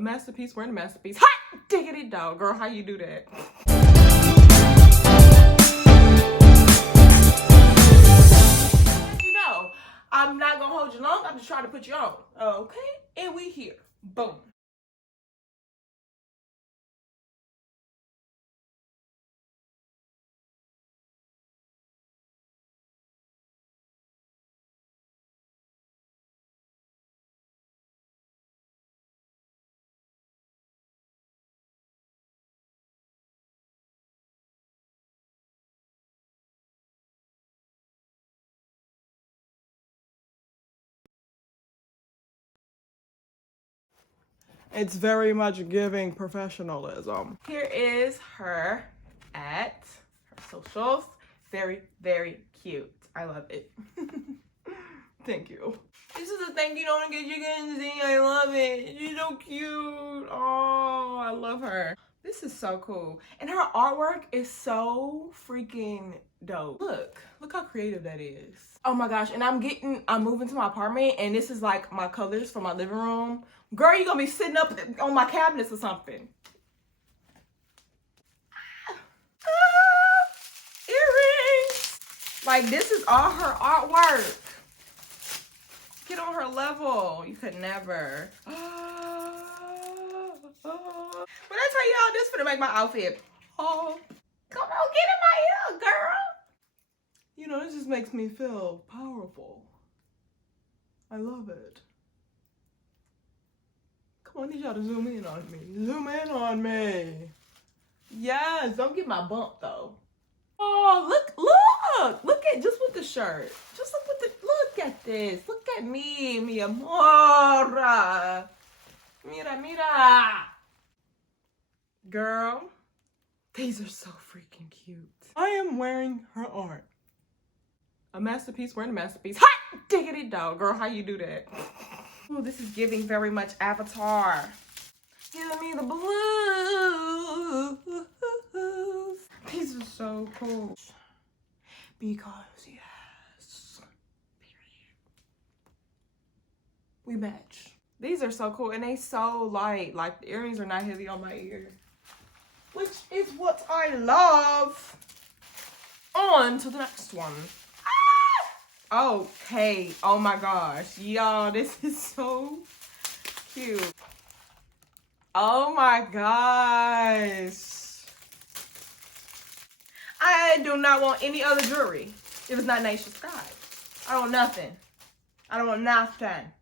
A masterpiece wearing a masterpiece. Hot diggity dog, girl, how you do that? You know, I'm not gonna hold you long. I'm just trying to put you on. Okay, and we here. Boom. It's very much giving professionalism. Here is her at her socials. Very, very cute. I love it. Thank you. This is a thank you don't get you guys. I love it. She's so cute. Oh, I love her. This is so cool. And her artwork is so freaking dope. Look how creative that is. Oh my gosh, and I'm moving to my apartment and this is like my colors for my living room. Girl, you gonna be sitting up on my cabinets or something. Earrings. Like this is all her artwork. Get on her level. You could never. When I tell y'all this finna make my outfit. Oh, come on, get in my ear, girl. You know, this just makes me feel powerful. I love it. Come on, I need y'all to zoom in on me. Zoom in on me. Yes, don't get my bump though. Oh, look at just with the shirt. Just look at this. Look at me, mi amor. Mira. Girl, these are so freaking cute. I am wearing her art. A masterpiece wearing a masterpiece. Hot diggity dog, girl, how you do that? Oh, this is giving very much Avatar. Give me the blues. These are so cool. Because yes, period. We match. These are so cool and they so light. Like the earrings are not heavy on my ear, which is what I love. On to the next one. Ah! Okay. Oh my gosh, y'all, this is so cute. Oh my gosh. I do not want any other jewelry. If it's not Nasha Scott. I don't want nothing. I don't want nothing.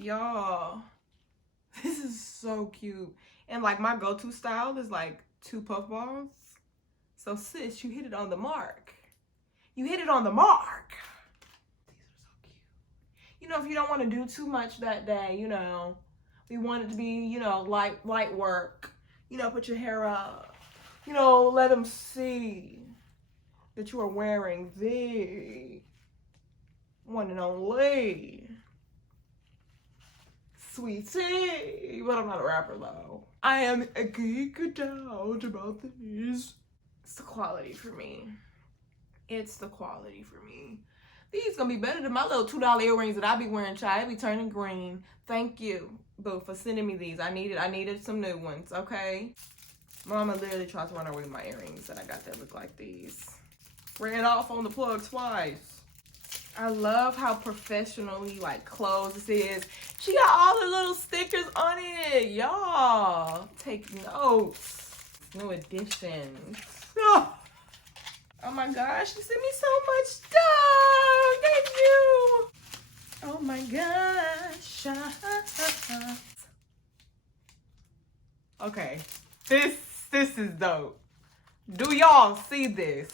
Y'all, this is so cute. And like my go-to style is like 2 puff balls. So sis, you hit it on the mark. You hit it on the mark. These are so cute. You know, if you don't want to do too much that day, you know, we want it to be, you know, light work. You know, put your hair up. You know, let them see that you are wearing the one and only Sweetie. But I'm not a rapper though. I am geeked out about these. It's the quality for me. It's the quality for me. These gonna be better than my little $2 earrings that I be wearing, child. I be turning green. Thank you, boo, for sending me these. I needed some new ones, okay? Mama literally tried to run away with my earrings that I got that look like these. Ran off on the plug twice. I love how professionally like clothes this is. She got all the little stickers on it. Y'all, take notes. New additions. Oh my gosh, she sent me so much stuff. Thank you. Oh my gosh. Okay, this is dope. Do y'all see this?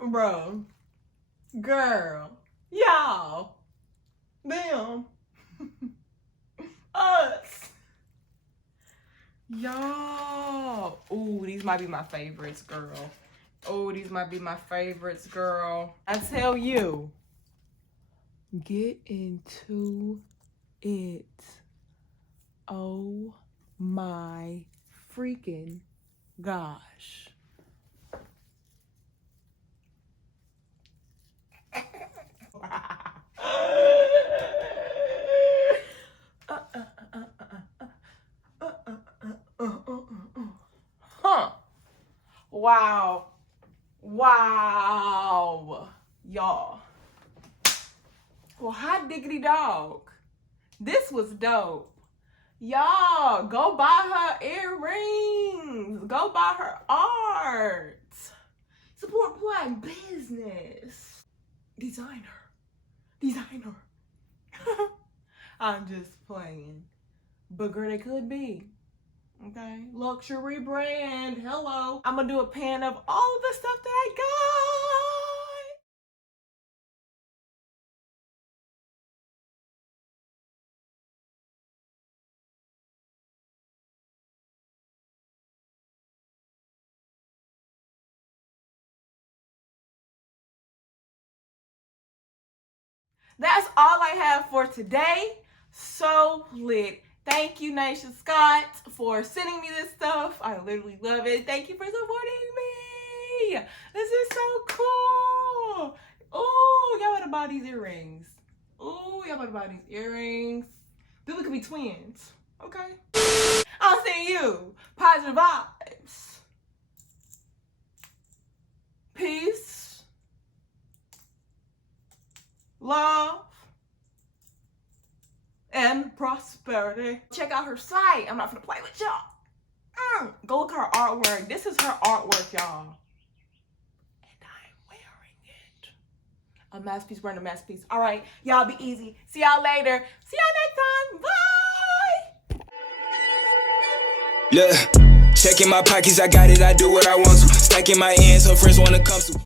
Bro, girl, y'all, them, us, y'all. Ooh, these might be my favorites, girl. Oh, these might be my favorites, girl. I tell you, get into it. Oh my freaking gosh. Wow. Wow. Y'all. Well, hot diggity dog. This was dope. Y'all, go buy her earrings. Go buy her art. Support Black business. Designer. I'm just playing. But girl, they could be. Okay? Luxury brand. Hello. I'm gonna do a pan of all of the stuff that I got. That's all I have for today. So lit. Thank you, Nasha Scott, for sending me this stuff. I literally love it. Thank you for supporting me. This is so cool. Ooh, y'all better buy these earrings. Ooh, y'all better buy these earrings. Then we could be twins. Okay? I'll send you positive vibes. Peace. Love. And prosperity. Check out her site. I'm not gonna play with y'all. Go look at her artwork. This is her artwork, y'all. And I'm wearing it. A masterpiece, brand a masterpiece. All right, y'all be easy. See y'all later. See y'all next time. Bye. Look, checking my pockets, I got it, I do what I want to. Stacking my ends, her friends wanna come to.